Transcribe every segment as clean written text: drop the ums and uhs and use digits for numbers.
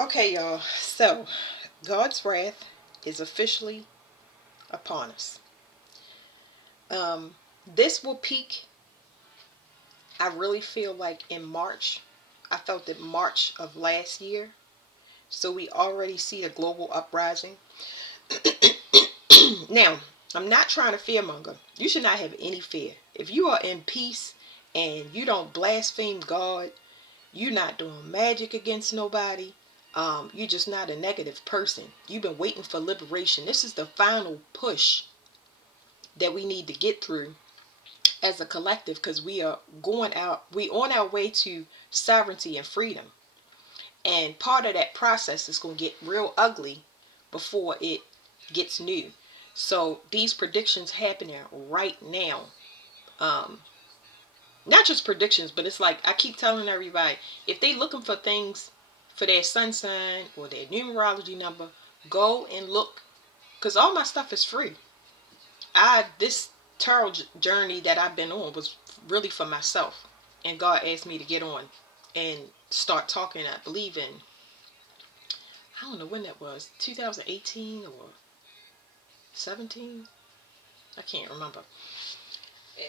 Okay, y'all. So, God's wrath is officially upon us. This will peak, I really feel like, in March. I felt it March of last year. So, we already see a global uprising. Now, I'm not trying to fearmonger. You should not have any fear. If you are in peace and you don't blaspheme God, you're not doing magic against nobody. You're just not a negative person. You've been waiting for liberation. This is the final push that we need to get through as a collective, because we are going out. We on our way to sovereignty and freedom, and part of that process is going to get real ugly before it gets new. So these predictions happening right now. Um, Not just predictions, but it's like I keep telling everybody, if they looking for things for their sun sign or their numerology number, go and look, because all my stuff is free. This tarot journey that I've been on was really for myself, and God asked me to get on and start talking. I believe in, I don't know when that was, 2018 or 17. I can't remember.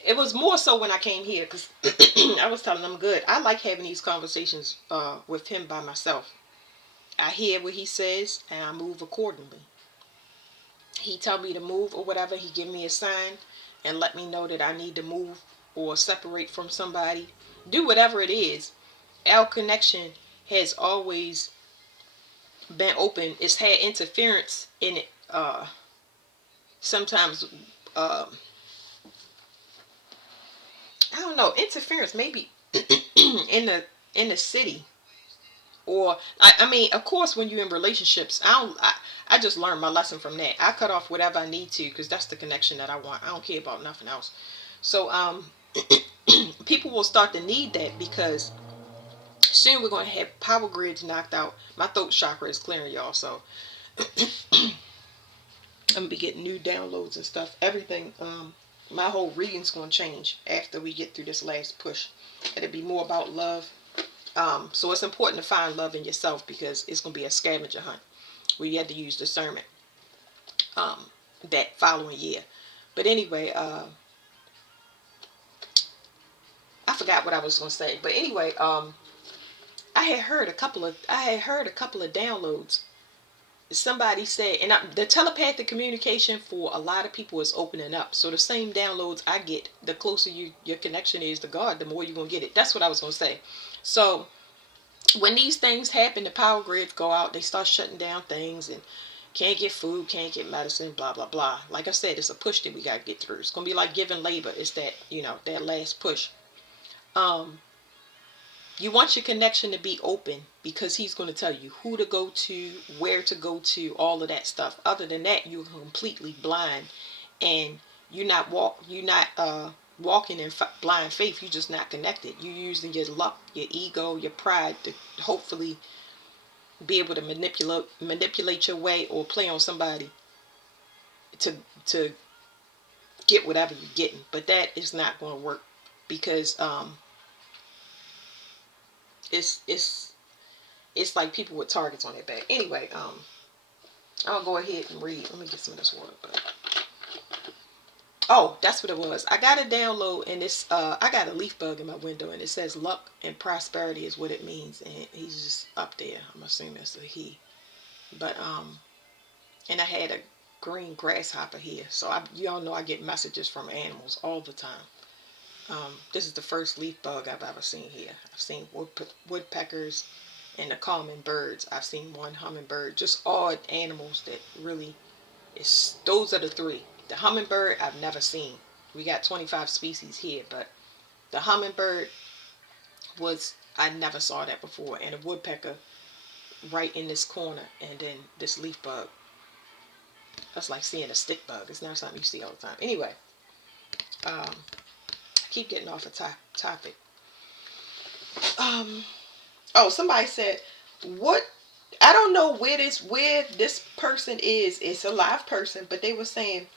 It was more so when I came here, because I was telling them, good, I like having these conversations with him by myself. I hear what he says and I move accordingly. He tell me to move or whatever, he give me a sign and let me know that I need to move or separate from somebody, do whatever it is. Our connection has always been open. It's had interference in it, sometimes. I don't know, interference maybe in the city, or I mean, of course, when you're in relationships, I just learned my lesson from that. I cut off whatever I need to, because that's the connection that I want. I don't care about nothing else. So people will start to need that, because soon we're going to have power grids knocked out. My throat chakra is clearing, y'all, so I'm gonna be getting new downloads and stuff. Everything. My whole reading's gonna change after we get through this last push. It'll be more about love. So it's important to find love in yourself, because it's gonna be a scavenger hunt where you have to use discernment that following year. But anyway, I forgot what I was gonna say. But anyway, I had heard a couple of downloads. Somebody said, and the telepathic communication for a lot of people is opening up. So the same downloads I get, the closer your connection is to God, the more you're gonna get it. That's what I was gonna say. So when these things happen, the power grids go out, they start shutting down things, and can't get food, can't get medicine, blah blah blah. Like I said, it's a push that we gotta get through. It's gonna be like giving labor. It's that, that last push. Um, you want your connection to be open, because he's going to tell you who to go to, where to go to, all of that stuff. Other than that, you're completely blind, and you're not walking in blind faith. You're just not connected. You're using your luck, your ego, your pride to hopefully be able to manipulate your way, or play on somebody to to get whatever you're getting. But that is not going to work, because it's it's like people with targets on their back. Anyway, I'll go ahead and read. Let me get some of this water. Oh, that's what it was. I got a download, and this I got a leaf bug in my window, and it says luck and prosperity is what it means, and he's just up there. I'm assuming it's a he. But and I had a green grasshopper here, so y'all know I get messages from animals all the time. This is the first leaf bug I've ever seen here. I've seen woodpeckers and the common birds. I've seen one hummingbird. Just odd animals that really is. Those are the three. The hummingbird I've never seen. We got 25 species here, but the hummingbird was, I never saw that before, and a woodpecker right in this corner, and then this leaf bug. That's like seeing a stick bug. It's not something you see all the time. Anyway, I keep getting off a topic. Um, oh, somebody said, what? I don't know where this person is. It's a live person, but they were saying,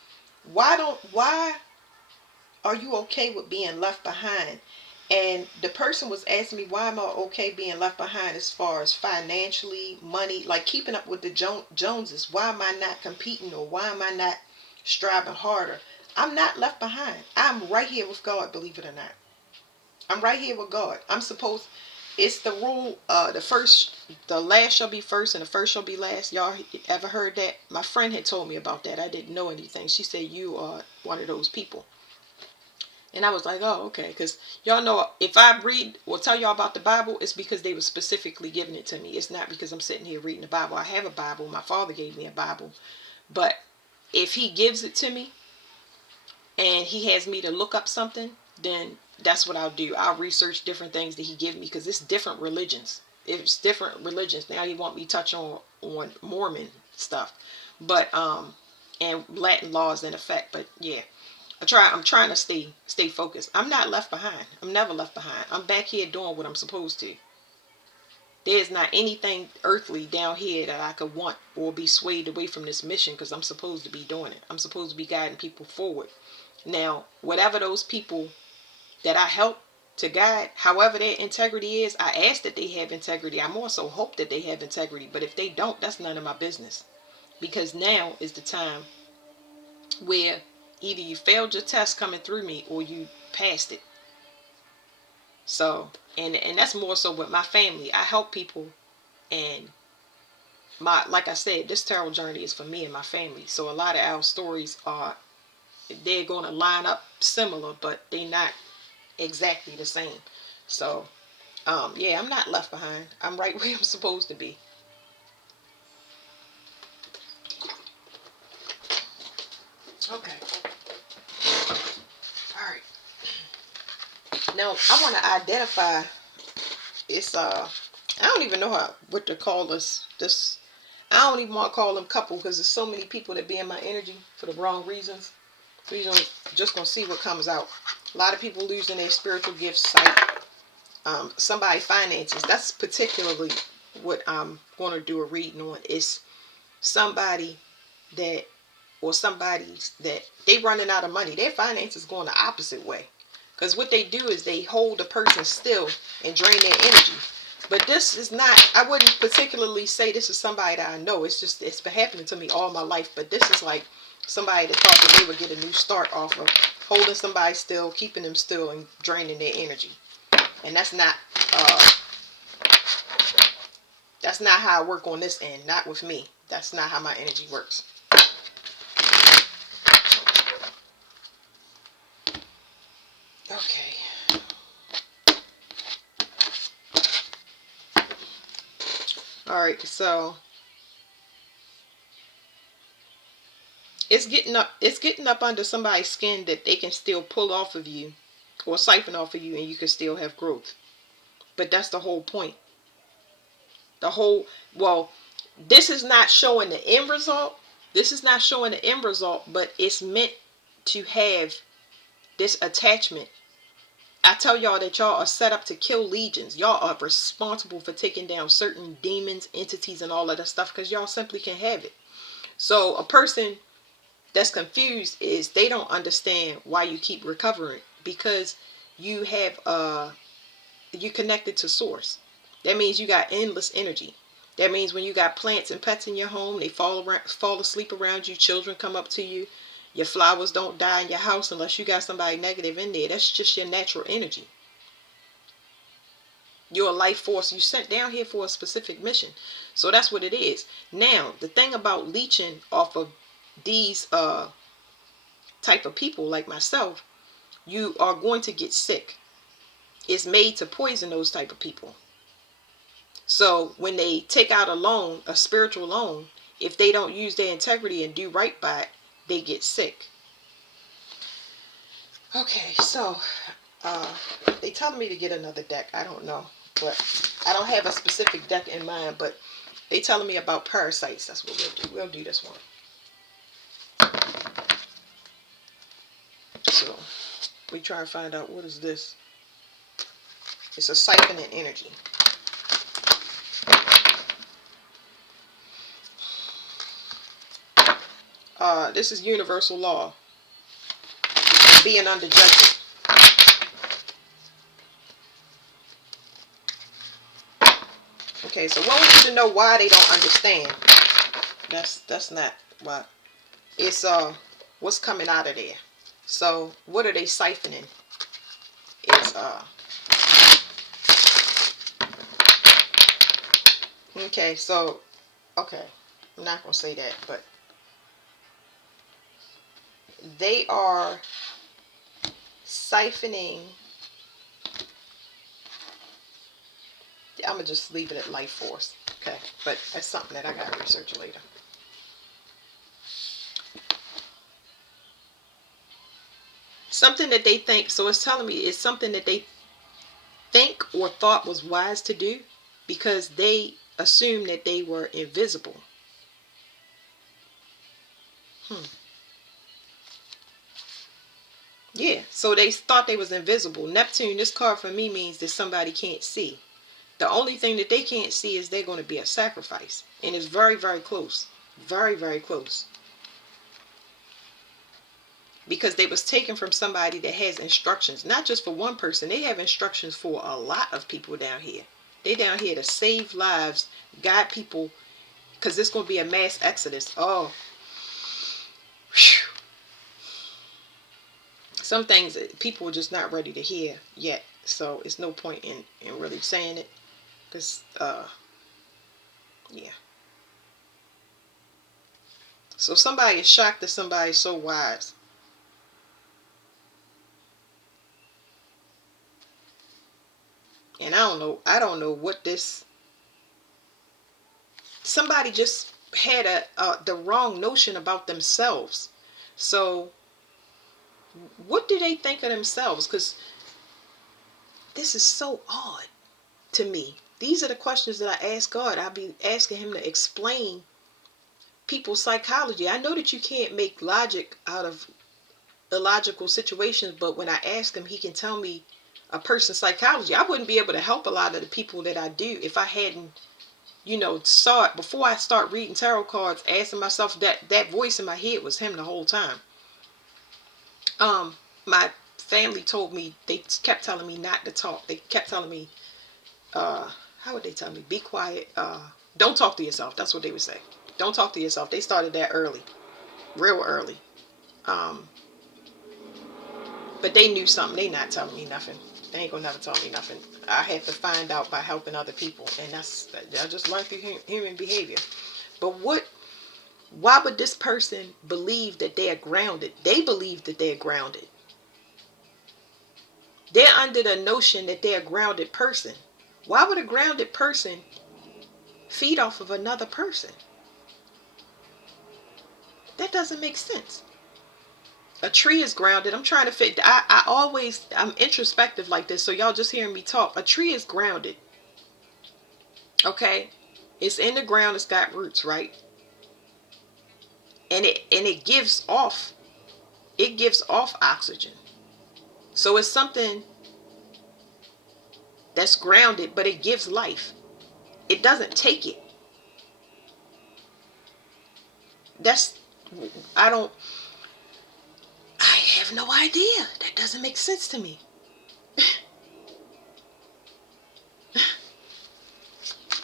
why are you okay with being left behind? And the person was asking me, why am I okay being left behind as far as financially, money, like keeping up with the Joneses? Why am I not competing, or why am I not striving harder? I'm not left behind. I'm right here with God, believe it or not. I'm right here with God. It's the rule, the last shall be first and the first shall be last. Y'all ever heard that? My friend had told me about that. I didn't know anything. She said, you are one of those people. And I was like, oh, okay. Because y'all know, if I read or tell y'all about the Bible, it's because they were specifically giving it to me. It's not because I'm sitting here reading the Bible. I have a Bible. My father gave me a Bible. But if he gives it to me and he has me to look up something, then that's what I'll do. I'll research different things that he give me, because it's different religions. It's different religions. Now you want me to touch on Mormon stuff, but and Latin laws in effect. But yeah, I'm trying to stay focused. I'm not left behind. I'm never left behind. I'm back here doing what I'm supposed to. There's not anything earthly down here that I could want or be swayed away from this mission, because I'm supposed to be doing it. I'm supposed to be guiding people forward. Now, whatever those people that I help to guide, however their integrity is, I ask that they have integrity. I more so hope that they have integrity. But if they don't, that's none of my business. Because now is the time where either you failed your test coming through me or you passed it. So, and that's more so with my family. I help people, and like I said, this tarot journey is for me and my family. So a lot of our stories they're going to line up similar, but they're not exactly the same. So, yeah, I'm not left behind. I'm right where I'm supposed to be. Okay. All right. Now I want to identify. It's I don't even know what to call this. I don't even want to call them couple, because there's so many people that be in my energy for the wrong reasons. So you're just gonna see what comes out. A lot of people losing their spiritual gifts, like somebody finances. That's particularly what I'm going to do a reading on. Is somebody that, or somebody's that they running out of money. Their finances going the opposite way. Because what they do is they hold a person still and drain their energy. But this is not, I wouldn't particularly say this is somebody that I know. It's been happening to me all my life. But this is like somebody that thought that they would get a new start off of holding somebody still, keeping them still, and draining their energy. And uh, that's not how I work on this end. Not with me. That's not how my energy works. Okay. All right. So it's getting up under somebody's skin that they can still pull off of you or siphon off of you, and you can still have growth. But that's the whole point. Well, this is not showing the end result. This is not showing the end result, but it's meant to have this attachment. I tell y'all that y'all are set up to kill legions. Y'all are responsible for taking down certain demons, entities, and all of that stuff, because y'all simply can't have it. So a person that's confused is they don't understand why you keep recovering, because you have you connected to source. That means you got endless energy. That means when you got plants and pets in your home, they fall asleep around you. Children come up to you. Your flowers don't die in your house unless you got somebody negative in there. That's just your natural energy. You're a life force. You sent down here for a specific mission. So that's what it is. Now, the thing about leeching off of these type of people like myself, you are going to get sick. It's made to poison those type of people. So when they take out a loan, a spiritual loan, if they don't use their integrity and do right by it, they get sick. Okay, so they telling me to get another deck. I don't know, but I don't have a specific deck in mind, but they telling me about parasites. That's what we'll do. We'll do this one. So we try and find out, what is this? It's a siphoning energy. This is universal law. Being under judgment. Okay, so want you to know why they don't understand. That's not why. It's what's coming out of there. So what are they siphoning? It's okay, so okay. I'm not gonna say that, but they are siphoning. I'm gonna just leave it at life force. Okay, but that's something that I gotta research later. Something that they think, so it's telling me it's something that they think or thought was wise to do because they assumed that they were invisible. Yeah, so they thought they was invisible. Neptune, this card for me means that somebody can't see. The only thing that they can't see is they're going to be a sacrifice. And it's very, very close. Very, very close. Because they was taken from somebody that has instructions. Not just for one person. They have instructions for a lot of people down here. They down here to save lives, guide people. Because it's going to be a mass exodus. Oh. Whew. Some things that people are just not ready to hear yet. So it's no point in really saying it. Because, yeah. So somebody is shocked that somebody is so wise. And I don't know what this, somebody just had the wrong notion about themselves. So what do they think of themselves? Because this is so odd to me. These are the questions that I ask God. I'll be asking him to explain people's psychology. I know that you can't make logic out of illogical situations, but when I ask him, he can tell me a person's psychology. I wouldn't be able to help a lot of the people that I do if I hadn't, saw it before I start reading tarot cards, asking myself that voice in my head was him the whole time. My family told me, they kept telling me not to talk. They kept telling me, how would they tell me? Be quiet. Don't talk to yourself. That's what they would say. Don't talk to yourself. They started that early, real early. But they knew something. They not telling me nothing. They ain't gonna never tell me nothing. I have to find out by helping other people, and I just learned through human behavior. But why would this person believe that they are grounded? They believe that they're grounded. They're under the notion that they're a grounded person. Why would a grounded person feed off of another person? That doesn't make sense. A tree is grounded. I'm trying to fit. I'm introspective like this, so y'all just hearing me talk. A tree is grounded. Okay? It's in the ground. It's got roots, right? And it gives off oxygen. So it's something that's grounded, but it gives life. It doesn't take it. That's I have no idea. That doesn't make sense to me.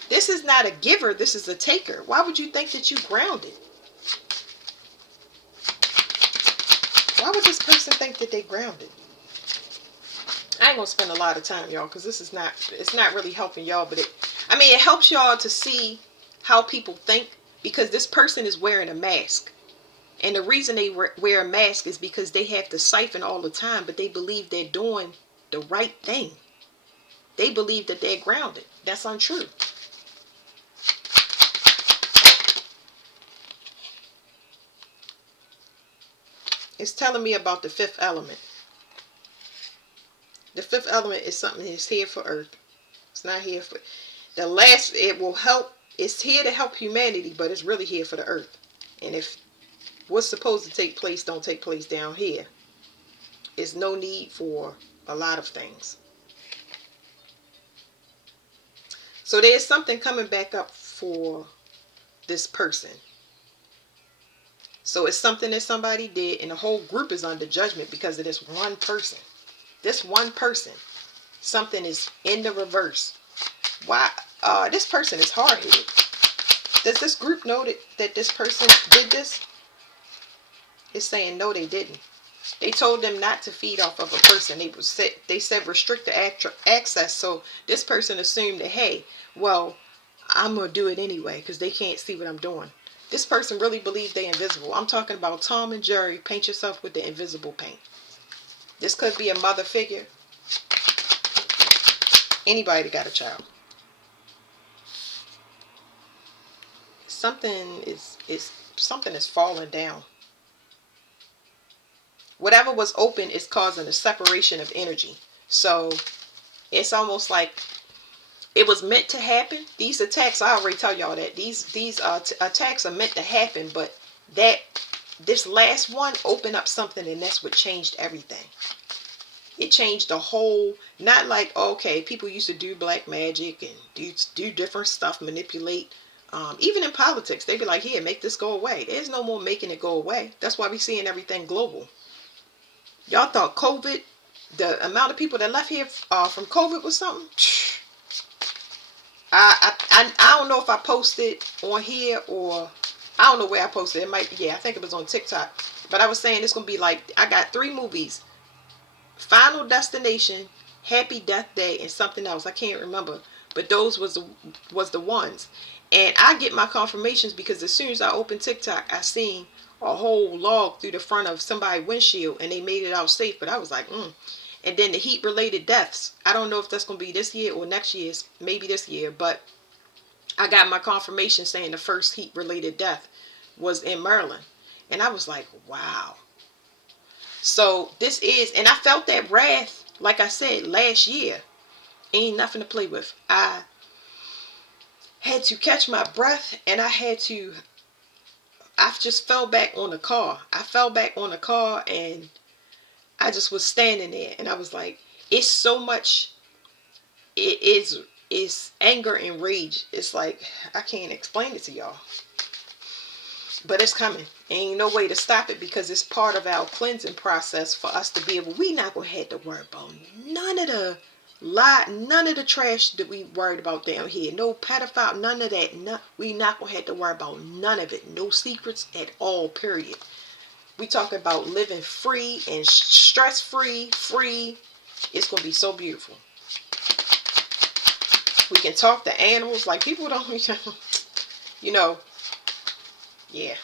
This is not a giver, this is a taker. Why would you think that you grounded? Why would this person think that they grounded? I ain't gonna spend a lot of time, y'all, because it's not really helping y'all, but it helps y'all to see how people think, because this person is wearing a mask. And the reason they wear a mask is because they have to siphon all the time, but they believe they're doing the right thing. They believe that they're grounded. That's untrue. It's telling me about the fifth element. The fifth element is something that's here for Earth. It's not here for it will help. It's here to help humanity, but it's really here for the Earth. And if what's supposed to take place don't take place down here, it's no need for a lot of things. So there's something coming back up for this person. So it's something that somebody did, and the whole group is under judgment because of this one person. This one person. Something is in the reverse. Why? This person is hard-headed. Does this group know that this person did this? It's saying no, they didn't. They told them not to feed off of a person. They said restrict the access. So this person assumed that, hey, well, I'm gonna do it anyway because they can't see what I'm doing. This person really believed they invisible. I'm talking about Tom and Jerry. Paint yourself with the invisible paint. This could be a mother figure. Anybody that got a child. Something is falling down. Whatever was open is causing a separation of energy. So it's almost like it was meant to happen. These attacks, I already tell y'all that these attacks are meant to happen, but that this last one opened up something, and that's what changed everything. It changed the whole, not like, okay, people used to do black magic and do different stuff, manipulate. Even in politics, they'd be like, here, make this go away. There's no more making it go away. That's why we're seeing everything global. Y'all thought COVID, the amount of people that left here from COVID was something? I don't know if I posted on here, or I don't know where I posted. It might, yeah, I think it was on TikTok. But I was saying it's going to be like, I got 3 movies. Final Destination, Happy Death Day, and something else. I can't remember. But those was the ones. And I get my confirmations because as soon as I opened TikTok, I seen a whole log through the front of somebody's windshield, and they made it out safe. But I was like, And then the heat-related deaths. I don't know if that's going to be this year or next year. Maybe this year. But I got my confirmation saying the first heat-related death was in Maryland. And I was like, wow. So this is, and I felt that wrath, like I said, last year. Ain't nothing to play with. I had to catch my breath, and I just fell back on the car. I fell back on the car, and I just was standing there, and I was like, it's so much, it's anger and rage. It's like, I can't explain it to y'all. But it's coming. Ain't no way to stop it because it's part of our cleansing process for us to be able, we not going to have to worry about none of the trash that we worried about down here. No pedophile, none of that. No, we not going to have to worry about none of it. No secrets at all, period. We talking about living free and stress-free, free. It's going to be so beautiful. We can talk to animals like people don't, you know, yeah.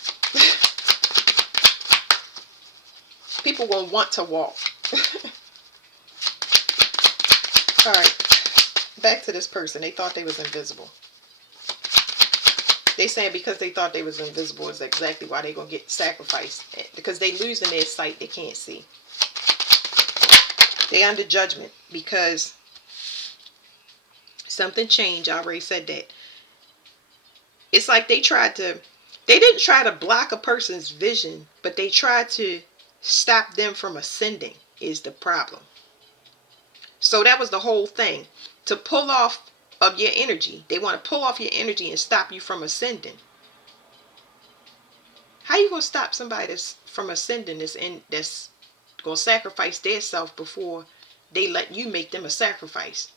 People will want to walk. All right, back to this person. They thought they was invisible. They saying because they thought they was invisible is exactly why they gonna get sacrificed. Because they losing their sight, they can't see. They under judgment because something changed. I already said that. It's like they didn't try to block a person's vision, but they tried to stop them from ascending is the problem. So that was the whole thing. To pull off of your energy. They want to pull off your energy and stop you from ascending. How you going to stop somebody that's from ascending that's going to sacrifice their self before they let you make them a sacrifice?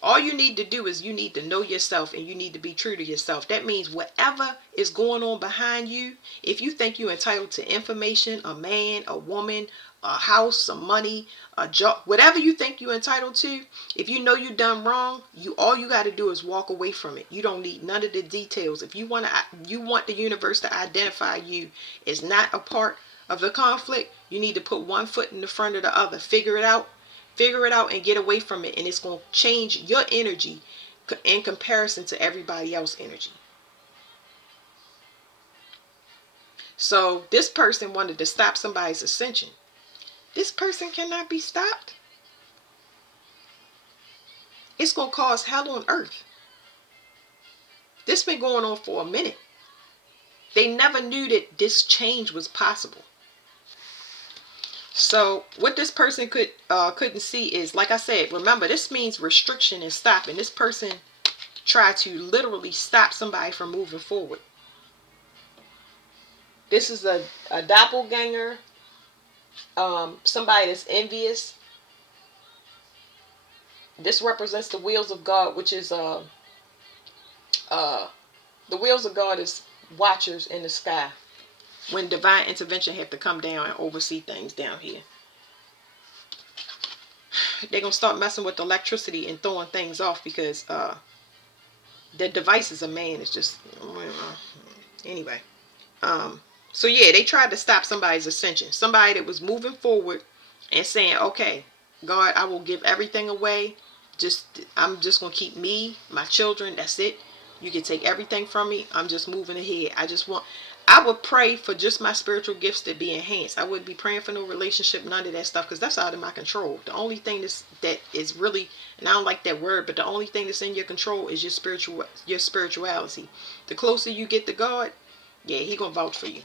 All you need to do is you need to know yourself and you need to be true to yourself. That means whatever is going on behind you, if you think you're entitled to information, a man, a woman, a house, some money, a job, whatever you think you're entitled to, if you know you done wrong, all you got to do is walk away from it. You don't need none of the details. If you want the universe to identify you as not a part of the conflict, you need to put one foot in the front of the other. Figure it out and get away from it, and it's going to change your energy in comparison to everybody else's energy. So this person wanted to stop somebody's ascension. This person cannot be stopped. It's going to cause hell on earth. This been going on for a minute. They never knew that this change was possible. So what this person couldn't see is, like I said, remember, this means restriction and stopping. This person tried to literally stop somebody from moving forward. This is a doppelganger, somebody that's envious. This represents the wheels of God, which is The wheels of God is watchers in the sky when divine intervention have to come down and oversee things down here. They're going to start messing with electricity and throwing things off because the devices of man is just... Anyway. So yeah, they tried to stop somebody's ascension. Somebody that was moving forward and saying, okay, God, I will give everything away. I'm just going to keep me, my children. That's it. You can take everything from me. I'm just moving ahead. I would pray for just my spiritual gifts to be enhanced. I wouldn't be praying for no relationship, none of that stuff, because that's out of my control. The only thing that is really, and I don't like that word, but the only thing that's in your control is your spirituality. The closer you get to God, yeah, He gonna vouch for you.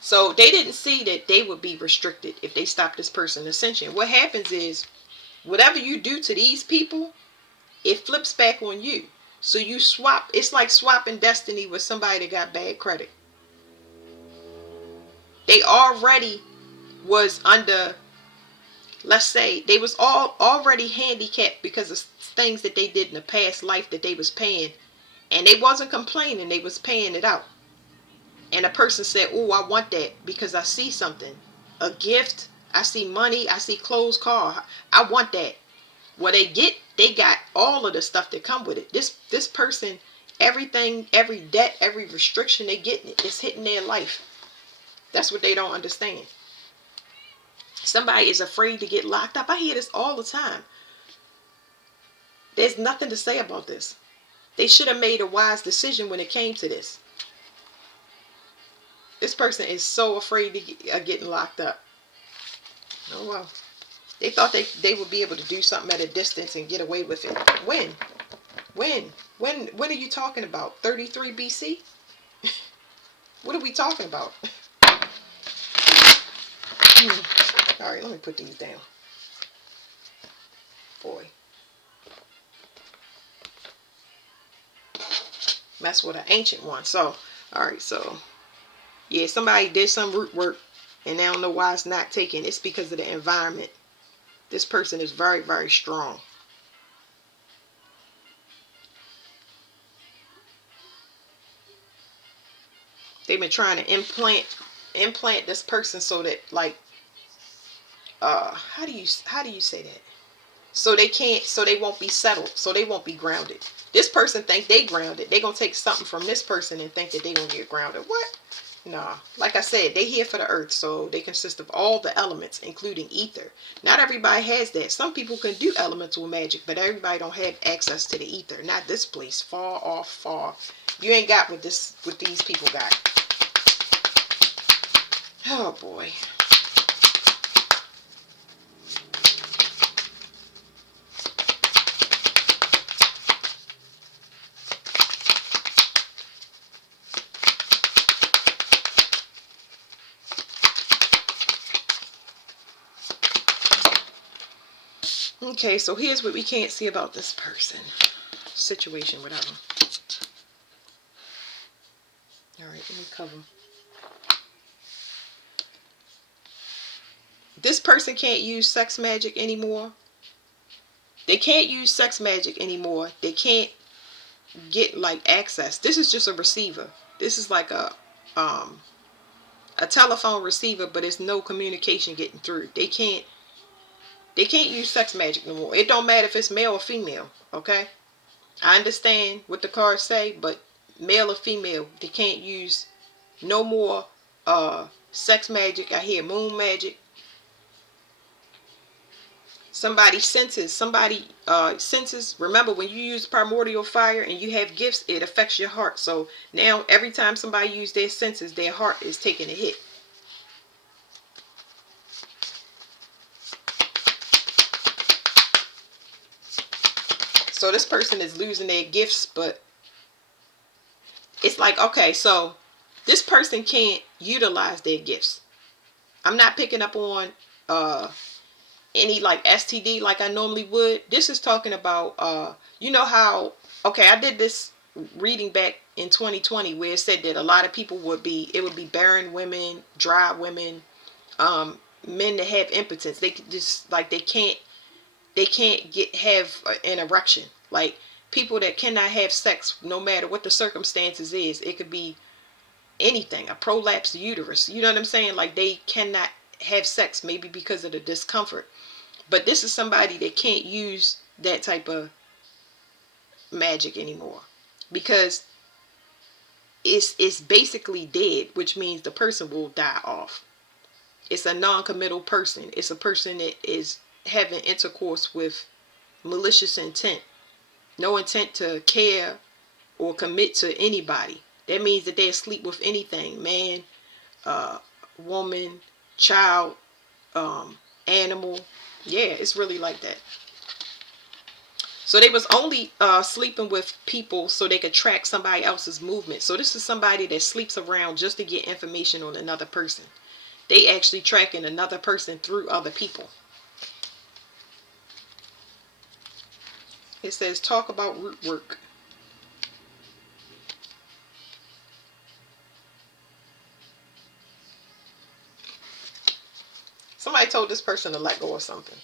So they didn't see that they would be restricted if they stop this person's ascension. What happens is, whatever you do to these people, it flips back on you. So you swap. It's like swapping destiny with somebody that got bad credit. They already was under, let's say, they was already handicapped because of things that they did in the past life that they was paying. And they wasn't complaining. They was paying it out. And a person said, oh, I want that because I see something. A gift. I see money. I see clothes, car. I want that. What they got all of the stuff that come with it. This person, everything, every debt, every restriction they get, it's hitting their life. That's what they don't understand. Somebody is afraid to get locked up. I hear this all the time. There's nothing to say about this. They should have made a wise decision when it came to this. This person is so afraid of getting locked up. Oh well. They thought they would be able to do something at a distance and get away with it. When? When are you talking about? 33 BC? What are we talking about? Alright, let me put these down. Boy. That's what an ancient one. So, alright, so yeah, somebody did some root work and they don't know why it's not taken. It's because of the environment. This person is very, very strong. They've been trying to implant this person so that, like, how do you say that? So they won't be settled, so they won't be grounded. This person think they grounded. They gonna take something from this person and think that they gonna get grounded. What? Nah. Like I said, they here for the earth, so they consist of all the elements, including ether. Not everybody has that. Some people can do elemental magic, but everybody don't have access to the ether. Not this place. Far off, far. You ain't got what these people got. Oh boy. Okay, so here's what we can't see about this person. Situation, whatever. Alright, let me cover. This person can't use sex magic anymore. They can't use sex magic anymore. They can't get like access. This is just a receiver. This is like a telephone receiver, but it's no communication getting through. They can't use sex magic no more. It don't matter if it's male or female, okay? I understand what the cards say, but male or female, they can't use no more sex magic. I hear moon magic. Somebody senses. Remember, when you use primordial fire and you have gifts, it affects your heart. So now every time somebody uses their senses, their heart is taking a hit. So this person is losing their gifts, but it's like, okay, so this person can't utilize their gifts. I'm not picking up on any like STD like I normally would. This is talking about you know how, okay, I did this reading back in 2020 where it said that a lot of people would be barren women, dry women, men that have impotence. They just like they can't have an erection. Like people that cannot have sex no matter what the circumstances is. It could be anything, a prolapsed uterus. You know what I'm saying? Like they cannot have sex maybe because of the discomfort. But this is somebody that can't use that type of magic anymore because it's basically dead, which means the person will die off. It's a non-committal person. It's a person that is having intercourse with malicious intent, no intent to care or commit to anybody. That means that they sleep with anything, man, woman, child, animal. Yeah, it's really like that. So they was only sleeping with people so they could track somebody else's movement. So this is somebody that sleeps around just to get information on another person. They actually tracking another person through other people. It says talk about root work. Somebody told this person to let go of something.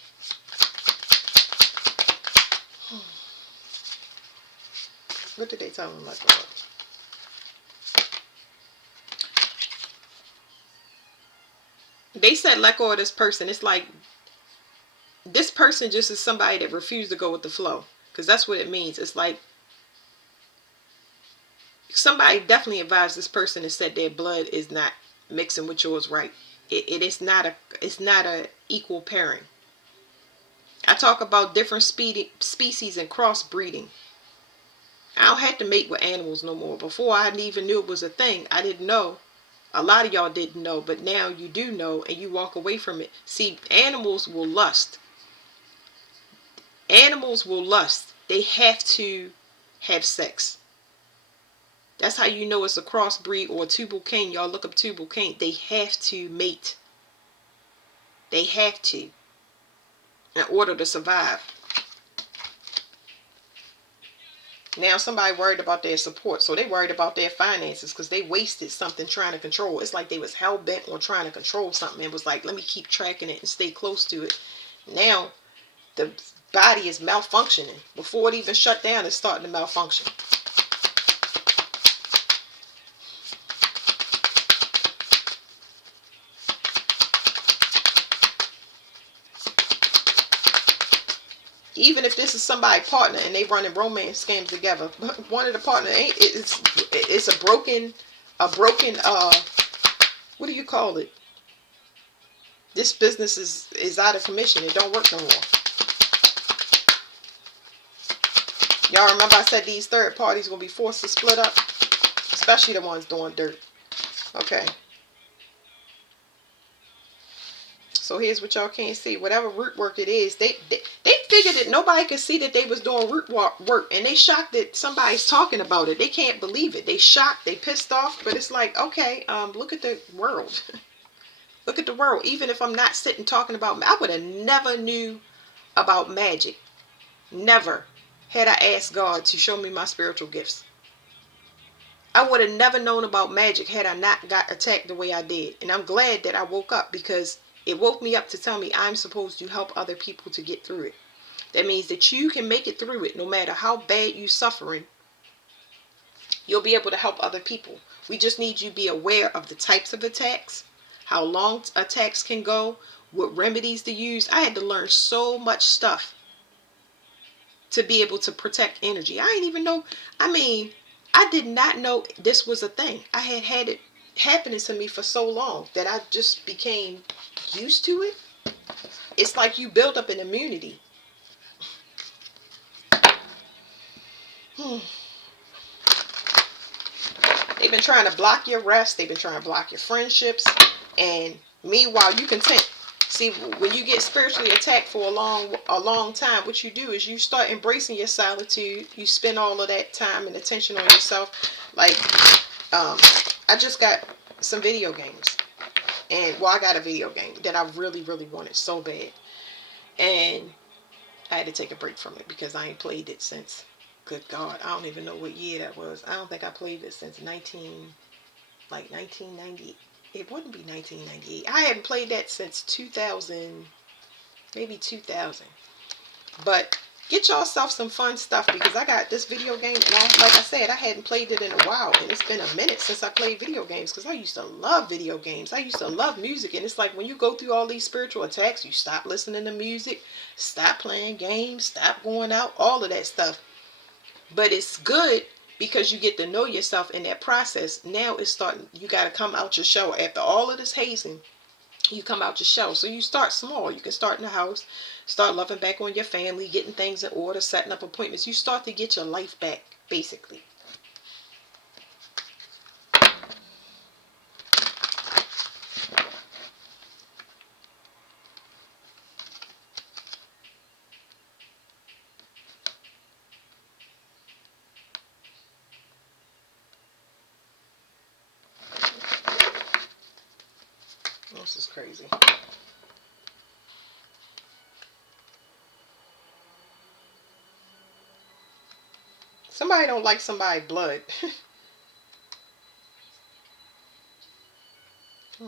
What did they tell him to let go of? They said let go of this person. It's like this person just is somebody that refused to go with the flow. Because that's what it means. It's like somebody definitely advised this person and said their blood is not mixing with yours right. It is not a equal pairing. I talk about different species and crossbreeding. I don't have to mate with animals no more. Before I even knew it was a thing. I didn't know. A lot of y'all didn't know, but now you do know and you walk away from it. See, animals will lust. Animals will lust. They have to have sex. That's how you know it's a crossbreed or a tubal cain. Y'all look up tubal cain. They have to mate. They have to in order to survive. Now somebody worried about their support. So they worried about their finances because they wasted something trying to control. It's like they was hell-bent on trying to control something. It was like, let me keep tracking it and stay close to it. Now the body is malfunctioning. Before it even shut down, it's starting to malfunction. Even if this is somebody's partner and they running romance scams together, one of the partner ain't it's a broken what do you call it? This business is out of commission. It don't work no more. Y'all remember I said these third parties gonna be forced to split up, especially the ones doing dirt. Okay. So here's what y'all can't see. Whatever root work it is, they figured that nobody could see that they was doing root work, and they shocked that somebody's talking about it. They can't believe it. They shocked. They pissed off. But it's like, okay, look at the world. Look at the world. Even if I'm not sitting talking about, I would have never knew about magic. Never had I asked God to show me my spiritual gifts. I would have never known about magic had I not got attacked the way I did. And I'm glad that I woke up because it woke me up to tell me I'm supposed to help other people to get through it. That means that you can make it through it no matter how bad you're suffering. You'll be able to help other people. We just need you to be aware of the types of attacks, how long attacks can go, what remedies to use. I had to learn so much stuff to be able to protect energy. I didn't even know. I did not know this was a thing. I had it happening to me for so long that I just became used to it. It's like you build up an immunity. They've been trying to block your rest. They've been trying to block your friendships. And meanwhile, you continue. See, when you get spiritually attacked for a long time, what you do is you start embracing your solitude. You spend all of that time and attention on yourself. Like, I just got some video games. And, well, I got a video game that I really, really wanted so bad. And I had to take a break from it because I ain't played it since, good God, I don't even know what year that was. I don't think I played it since 1990. It wouldn't be 1998. I haven't played that since 2000, maybe 2000. But Get yourself some fun stuff, because I got this video game. Like I said, I hadn't played it in a while, and it's been a minute since I played video games, because I used to love video games. I used to love music, and it's like when you go through all these spiritual attacks, you stop listening to music, stop playing games, stop going out, all of that stuff. But it's good because you get to know yourself in that process. Now it's starting, you got to come out your shell. After all of this hazing, you come out your shell. So you start small. You can start in the house, start loving back on your family, getting things in order, setting up appointments. You start to get your life back, basically. This is crazy. Somebody don't like somebody's blood. hmm.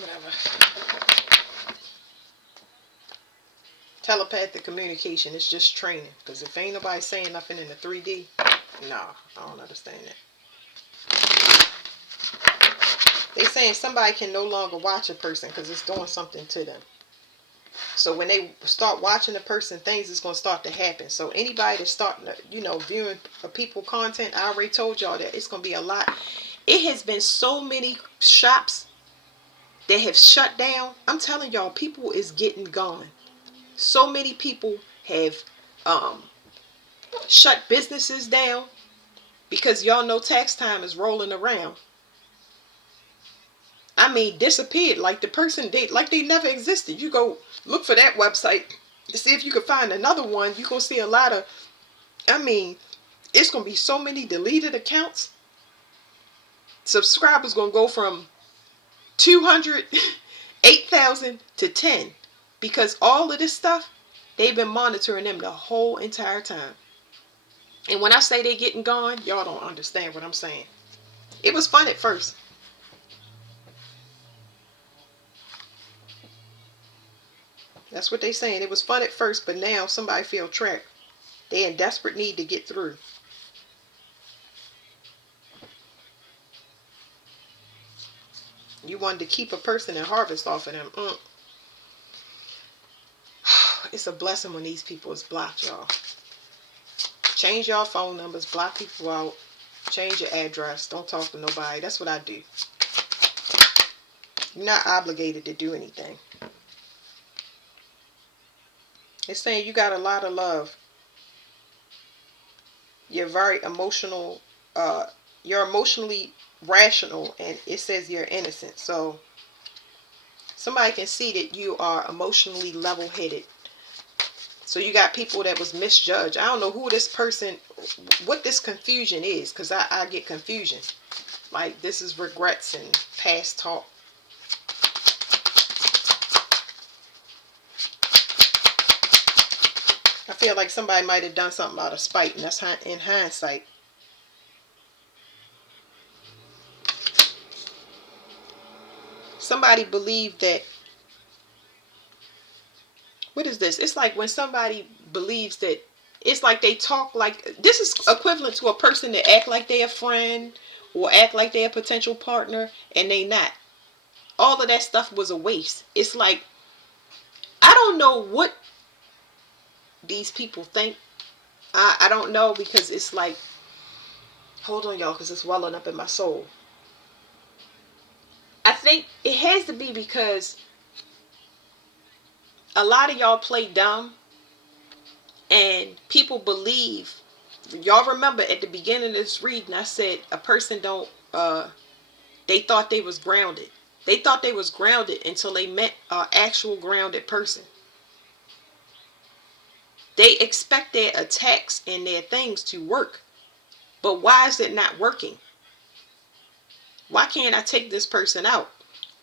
Whatever. Telepathic communication is just training. Because if ain't nobody saying nothing in the 3D, nah, I don't understand that. They saying somebody can no longer watch a person because it's doing something to them. So when they start watching a person, things is going to start to happen. So anybody that's starting to, viewing people content, I already told y'all that it's going to be a lot. It has been so many shops that have shut down. I'm telling y'all, people is getting gone. So many people have shut businesses down because y'all know tax time is rolling around. I mean, disappeared like the person they never existed. You go look for that website to see if you can find another one. You're gonna see a lot of, I mean, it's gonna be so many deleted accounts. Subscribers gonna go from 200, 8,000 to 10, because all of this stuff, they've been monitoring them the whole entire time. And when I say they getting gone, y'all don't understand what I'm saying. It was fun at first. That's what they saying. It was fun at first, but now somebody feel trapped. They in desperate need to get through. You wanted to keep a person and harvest off of them. It's a blessing when these people is blocked, y'all. Change your phone numbers, block people out, change your address, don't talk to nobody. That's what I do. You're not obligated to do anything. It's saying you got a lot of love. You're very emotional. You're emotionally rational, and it says you're innocent. So somebody can see that you are emotionally level-headed. So you got people that was misjudged. I don't know who this person, what this confusion is, because I get confusion. Like, this is regrets and past talk. I feel like somebody might have done something out of spite, and that's in hindsight. Somebody believed that, what is this? It's like when somebody believes that, it's like they talk like, this is equivalent to a person that act like they're a friend or act like they're a potential partner, and they not. All of that stuff was a waste. It's like, I don't know what these people think. I don't know, because it's like, hold on y'all, because it's welling up in my soul. I think it has to be because a lot of y'all play dumb, and people believe. Y'all remember at the beginning of this reading, I said a person don't, they thought they was grounded. They thought they was grounded until they met an actual grounded person. They expect their attacks and their things to work. But why is it not working? Why can't I take this person out?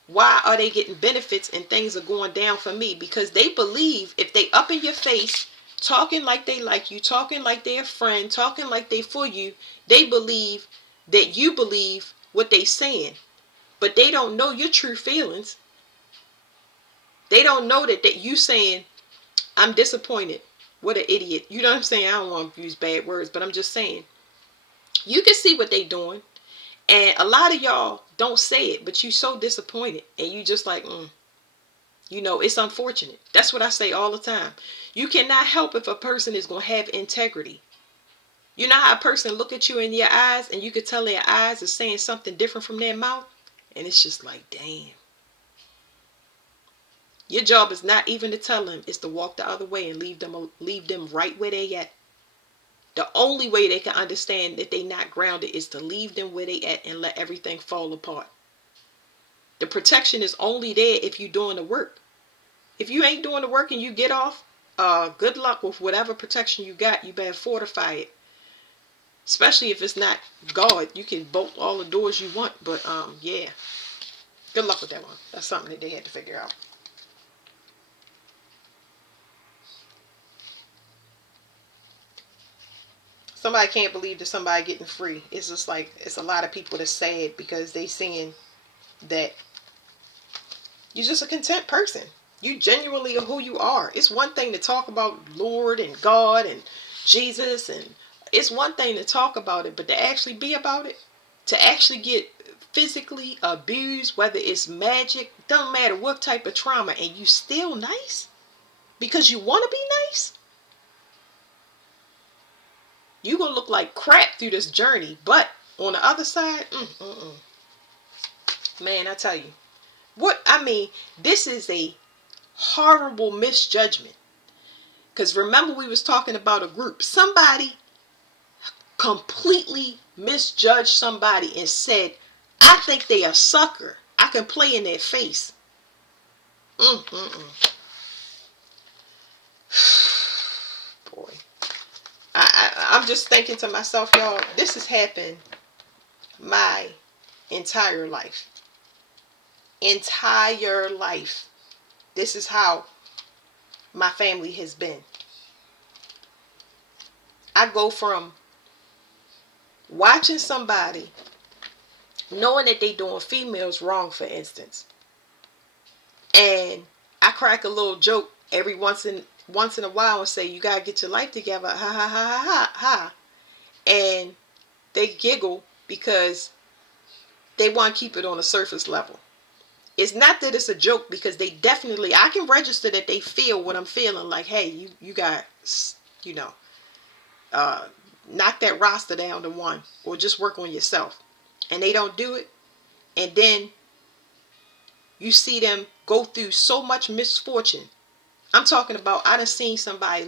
Why are they getting benefits and things are going down for me? Because they believe if they up in your face, talking like they like you, talking like they're a friend, talking like they for you, they believe that you believe what they saying. But they don't know your true feelings. They don't know that you saying, I'm disappointed. What an idiot. You know what I'm saying? I don't want to use bad words, but I'm just saying. You can see what they doing. And a lot of y'all don't say it, but you so disappointed. And you just like, you know, it's unfortunate. That's what I say all the time. You cannot help if a person is going to have integrity. You know how a person look at you in your eyes and you could tell their eyes are saying something different from their mouth? And it's just like, damn. Your job is not even to tell them, it's to walk the other way and leave them right where they at. The only way they can understand that they not grounded is to leave them where they at and let everything fall apart. The protection is only there if you're doing the work. If you ain't doing the work and you get off, good luck with whatever protection you got. You better fortify it. Especially if it's not God. You can bolt all the doors you want. But yeah. Good luck with that one. That's something that they had to figure out. Somebody can't believe that somebody getting free. It's just like, it's a lot of people that's sad because they seeing that you're just a content person. You genuinely are who you are. It's one thing to talk about Lord and God and Jesus, and it's one thing to talk about it, but to actually be about it, to actually get physically abused, whether it's magic, doesn't matter what type of trauma, and you still nice because you want to be nice, you're going to look like crap through this journey. But on the other side, man, I tell you, this is a horrible misjudgment. Because remember, we was talking about a group. Somebody completely misjudged somebody and said, I think they a sucker. I can play in their face. Boy. I'm just thinking to myself, y'all, this has happened my entire life. Entire life. This is how my family has been. I go from watching somebody, knowing that they doing females wrong, for instance, and I crack a little joke every once in a while and say, you gotta get your life together, ha ha ha ha ha, and they giggle because they want to keep it on a surface level. It's not that it's a joke, because they definitely, I can register that they feel what I'm feeling, like, hey, you got, you know, knock that roster down to 1, or just work on yourself. And they don't do it. And then you see them go through so much misfortune. I'm talking about, I done seen somebody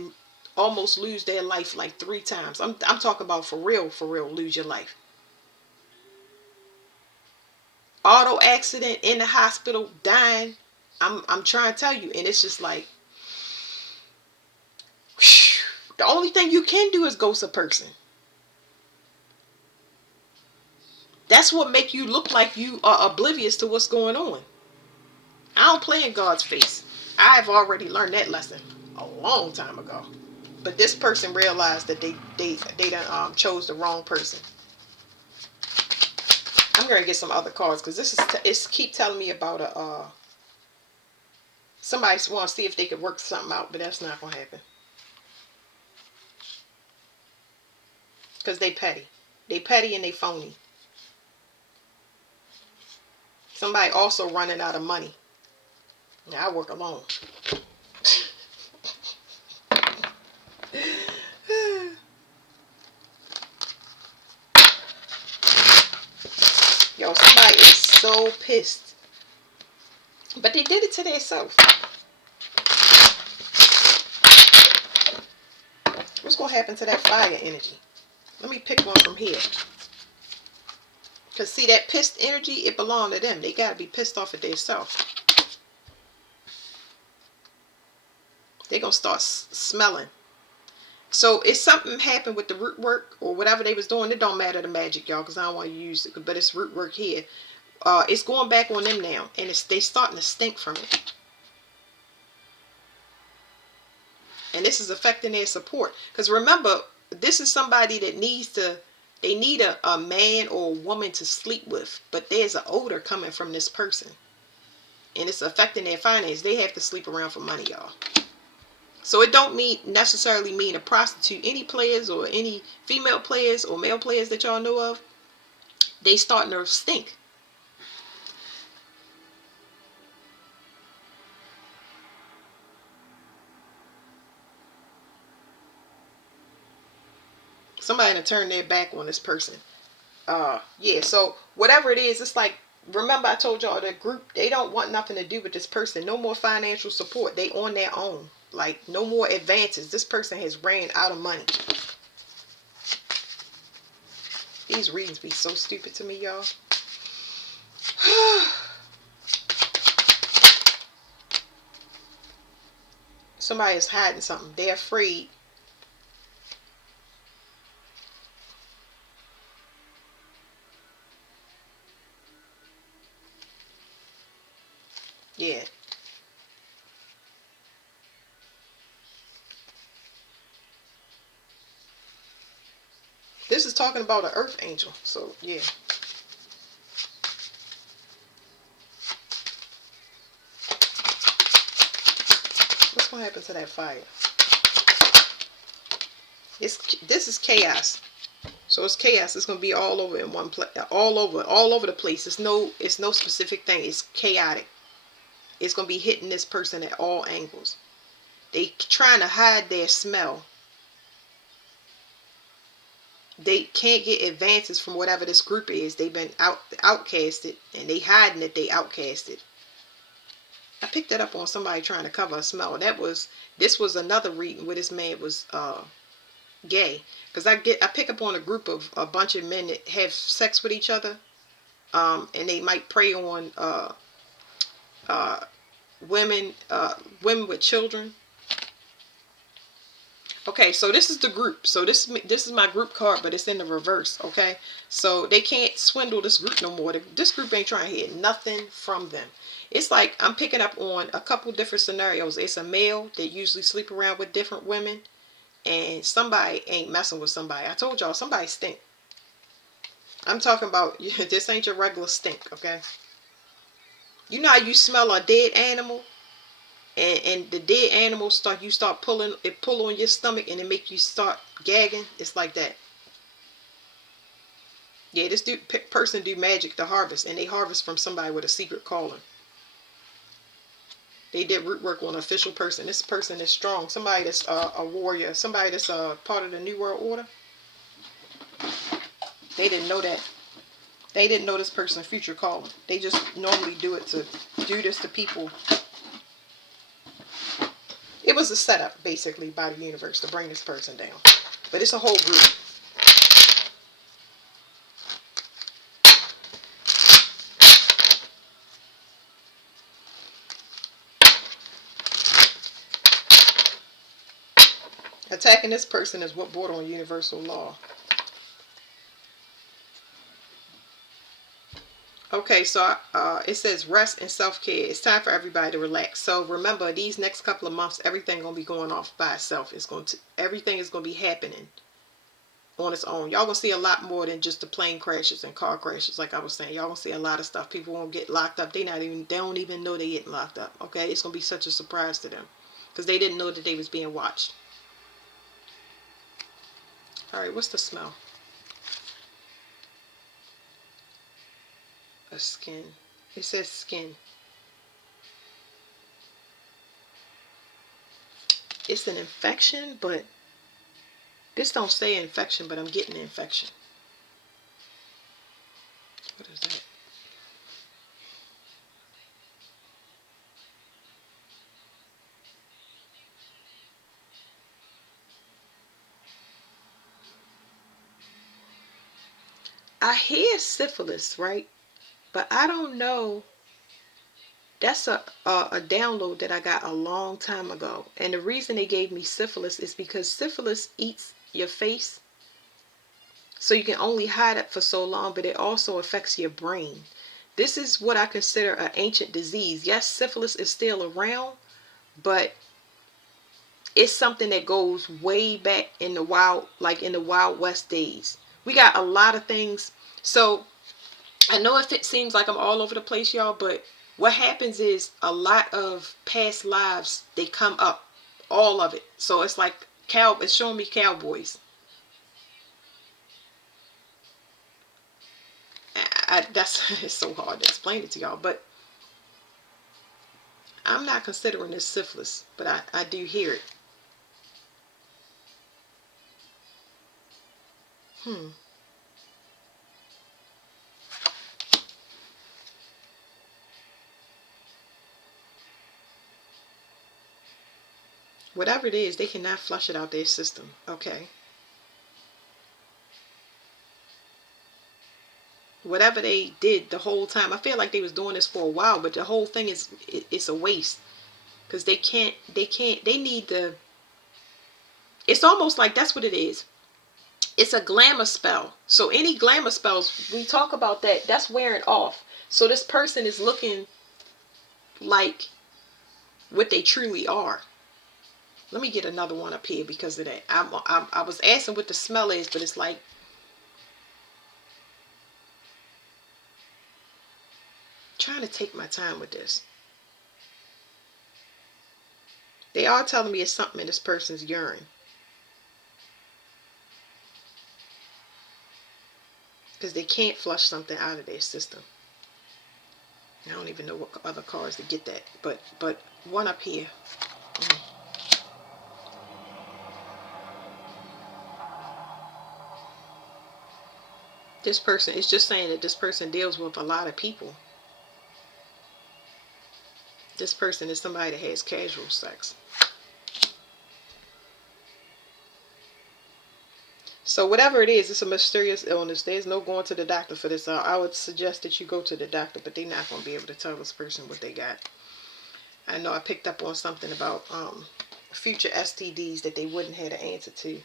almost lose their life like 3 times. I'm talking about for real, lose your life. Auto accident, in the hospital, dying. I'm trying to tell you, and it's just like, the only thing you can do is ghost a person. That's what make you look like you are oblivious to what's going on. I don't play in God's face. I've already learned that lesson a long time ago. But this person realized that they done chose the wrong person. I'm gonna get some other cards, because this is it's keep telling me about a somebody wants to see if they could work something out, but that's not gonna happen. Because they petty. They petty and they phony. Somebody also running out of money. Now I work alone. Yo, somebody is so pissed. But they did it to themselves. What's going to happen to that fire energy? Let me pick one from here. Because see, that pissed energy, it belongs to them. They got to be pissed off at themselves. They're going to start smelling. So if something happened with the root work or whatever they was doing, it don't matter the magic, y'all, because I don't want to use it, but it's root work here. It's going back on them now, and they starting to stink from it. And this is affecting their support. Because remember, this is somebody that needs to They need a man or a woman to sleep with, but there's an odor coming from this person, and it's affecting their finances. They have to sleep around for money, y'all. So it don't necessarily mean a prostitute. Any players or any female players or male players that y'all know of, they starting to stink. Somebody to turn their back on this person. Yeah, so whatever it is, it's like, remember I told y'all that group, they don't want nothing to do with this person. No more financial support. They on their own. Like, no more advances. This person has ran out of money. These readings be so stupid to me, y'all. Somebody is hiding something. They're afraid. Yeah. This is talking about an earth angel. So, yeah. What's going to happen to that fire? This is chaos. So it's chaos. It's going to be all over in one place. All over the place. It's no specific thing. It's chaotic. It's going to be hitting this person at all angles. They trying to hide their smell. They can't get advances from whatever this group is. They've been outcasted, and they hiding that they outcasted. I picked that up on somebody trying to cover a smell. This was another reading where this man was gay, because I pick up on a group of a bunch of men that have sex with each other, and they might prey on women with children. Okay, so this is the group. So this is my group card, but it's in the reverse. Okay, so they can't swindle this group no more. This group ain't trying to hear nothing from them. It's like I'm picking up on a couple different scenarios. It's a male that usually sleep around with different women, and somebody ain't messing with somebody. I told y'all, somebody stink. I'm talking about, this ain't your regular stink, okay? You know how you smell a dead animal? And the dead animal you start pulling, it pull on your stomach and it make you start gagging. It's like that. Yeah, this person do magic to harvest, and they harvest from somebody with a secret calling. They did root work on an official person. This person is strong. Somebody that's a warrior. Somebody that's part of the New World Order. They didn't know that. They didn't know this person's future calling. They just normally do it to do this to people. It was a setup, basically, by the universe to bring this person down. But it's a whole group. Attacking this person is what brought on universal law. Okay, so it says rest and self-care. It's time for everybody to relax. So remember, these next couple of months, everything gonna be going off by itself. Everything is gonna be happening on its own. Y'all gonna see a lot more than just the plane crashes and car crashes. Like I was saying, y'all gonna see a lot of stuff. People won't get locked up. They don't even know they getting locked up. Okay, it's gonna be such a surprise to them because they didn't know that they was being watched. All right, what's the smell? A skin. It says skin. It's an infection, but this don't say infection, but I'm getting an infection. What is that? I hear syphilis, right? But I don't know. That's a download that I got a long time ago. And the reason they gave me syphilis is because syphilis eats your face. So you can only hide it for so long, but it also affects your brain. This is what I consider an ancient disease. Yes, syphilis is still around, but it's something that goes way back in the wild, like in the Wild West days, We got a lot of things. So I know if it seems like I'm all over the place, y'all, but what happens is a lot of past lives, they come up, all of it. So it's like it's showing me cowboys. That's it's so hard to explain it to y'all, but I'm not considering this syphilis, but I do hear it. Whatever it is, they cannot flush it out their system. Okay. Whatever they did the whole time, I feel like they was doing this for a while, but the whole thing it's a waste, because they need the. It's almost like that's what it is. It's a glamour spell. So any glamour spells, we talk about that, that's wearing off. So this person is looking like what they truly are. Let me get another one up here because of that. I was asking what the smell is, but it's like, trying to take my time with this. They are telling me it's something in this person's urine. Because they can't flush something out of their system. I don't even know what other cards to get that. But one up here. This person, it's just saying that this person deals with a lot of people. This person is somebody that has casual sex. So whatever it is, it's a mysterious illness. There's no going to the doctor for this. I would suggest that you go to the doctor, but they're not going to be able to tell this person what they got. I know I picked up on something about future STDs that they wouldn't have the answer to.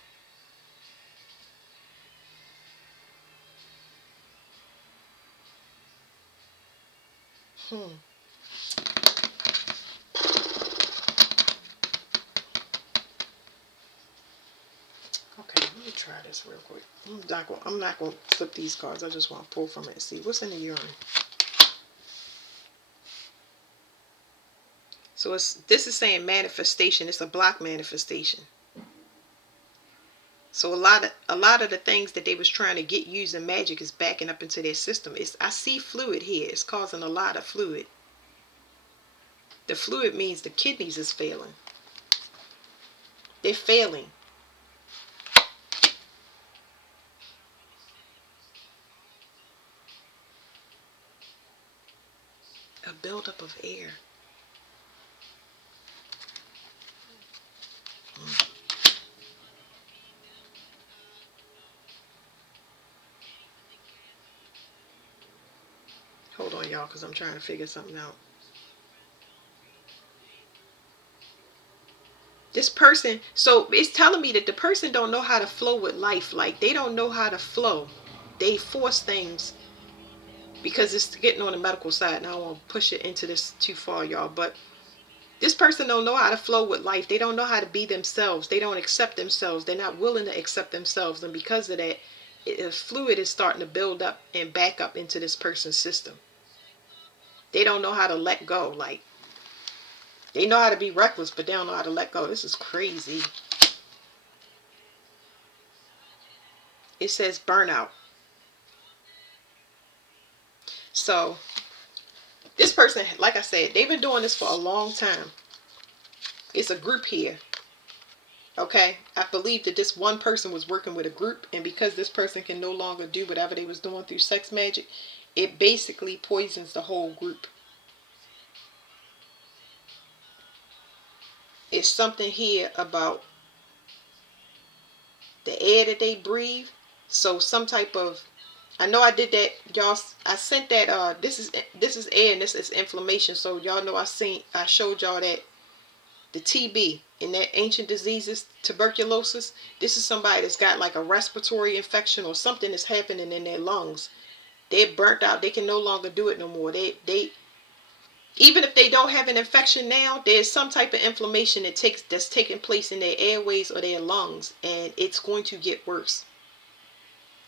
Okay, let me try this real quick. I'm not going to flip these cards. I just want to pull from it and see what's in the urine. So this is saying manifestation. It's a block manifestation. So a lot of the things that they was trying to get using magic is backing up into their system. I see fluid here. It's causing a lot of fluid. The fluid means the kidneys is failing. They're failing. A buildup of air. Hold on, y'all, because I'm trying to figure something out. This person, so it's telling me that the person don't know how to flow with life. Like, they don't know how to flow. They force things because it's getting on the medical side. And I don't want to push it into this too far, y'all. But this person don't know how to flow with life. They don't know how to be themselves. They don't accept themselves. They're not willing to accept themselves. And because of that, fluid is starting to build up and back up into this person's system. They don't know how to let go. Like, they know how to be reckless, but they don't know how to let go. This is crazy. It says burnout. So this person, like I said, they've been doing this for a long time. It's a group here. Okay, I believe that this one person was working with a group, and because this person can no longer do whatever they was doing through sex magic, it basically poisons the whole group. It's something here about the air that they breathe. So some type of, I know I did that, y'all. I sent that. This is air and this is inflammation. So y'all know I showed y'all that the TB and that ancient diseases, tuberculosis. This is somebody that's got like a respiratory infection or something that's happening in their lungs. They're burnt out. They can no longer do it no more. They even if they don't have an infection now, there's some type of inflammation that's taking place in their airways or their lungs, and it's going to get worse.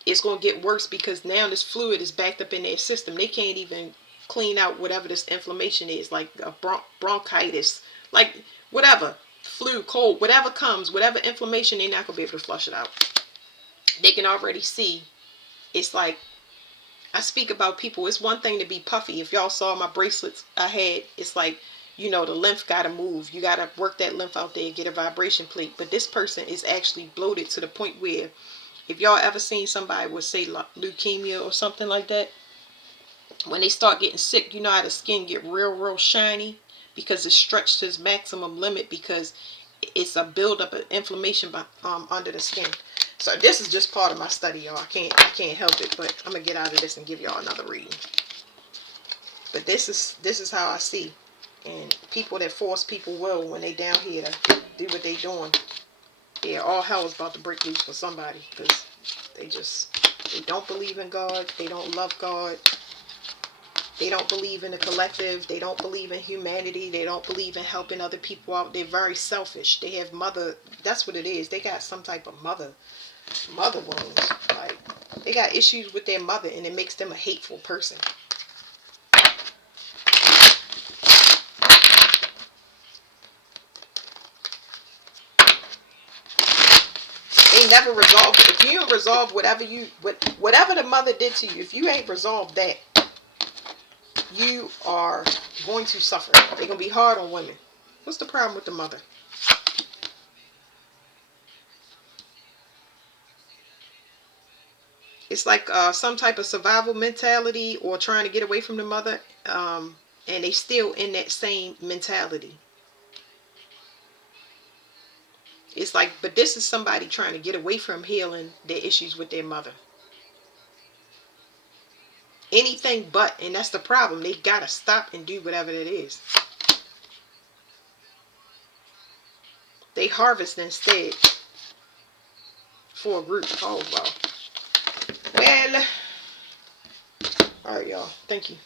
it's going to get worse because now this fluid is backed up in their system. They can't even clean out whatever this inflammation is, like a bronchitis, like whatever, flu, cold, whatever comes, whatever inflammation, they're not going to be able to flush it out. They can already see. It's like, I speak about people. It's one thing to be puffy. If y'all saw my bracelets I had, it's like, the lymph got to move. You got to work that lymph out there, get a vibration plate. But this person is actually bloated to the point where, if y'all ever seen somebody with, say, leukemia or something like that, when they start getting sick, you know how the skin get real shiny because it's stretched to its maximum limit because it's a buildup of inflammation under the skin. So this is just part of my study, y'all. I can't help it, but I'm gonna get out of this and give y'all another reading. But this is how I see. And people that force people will, when they down here to do what they doing, yeah, all hell is about to break loose for somebody, because they don't believe in God. They don't love God. They don't believe in the collective. They don't believe in humanity. They don't believe in helping other people out. They're very selfish. They have that's what it is. They got some type of mother wounds. Like, they got issues with their mother, and it makes them a hateful person. They never resolved it. If you don't resolve whatever the mother did to you, if you ain't resolved that, you are going to suffer. They're going to be hard on women. What's the problem with the mother? It's like some type of survival mentality, or trying to get away from the mother, and they still in that same mentality. It's like, but this is somebody trying to get away from healing their issues with their mother. Anything but, and that's the problem. They gotta stop and do whatever it is. They harvest instead for a group. Oh, wow. Well, all right, y'all. Thank you.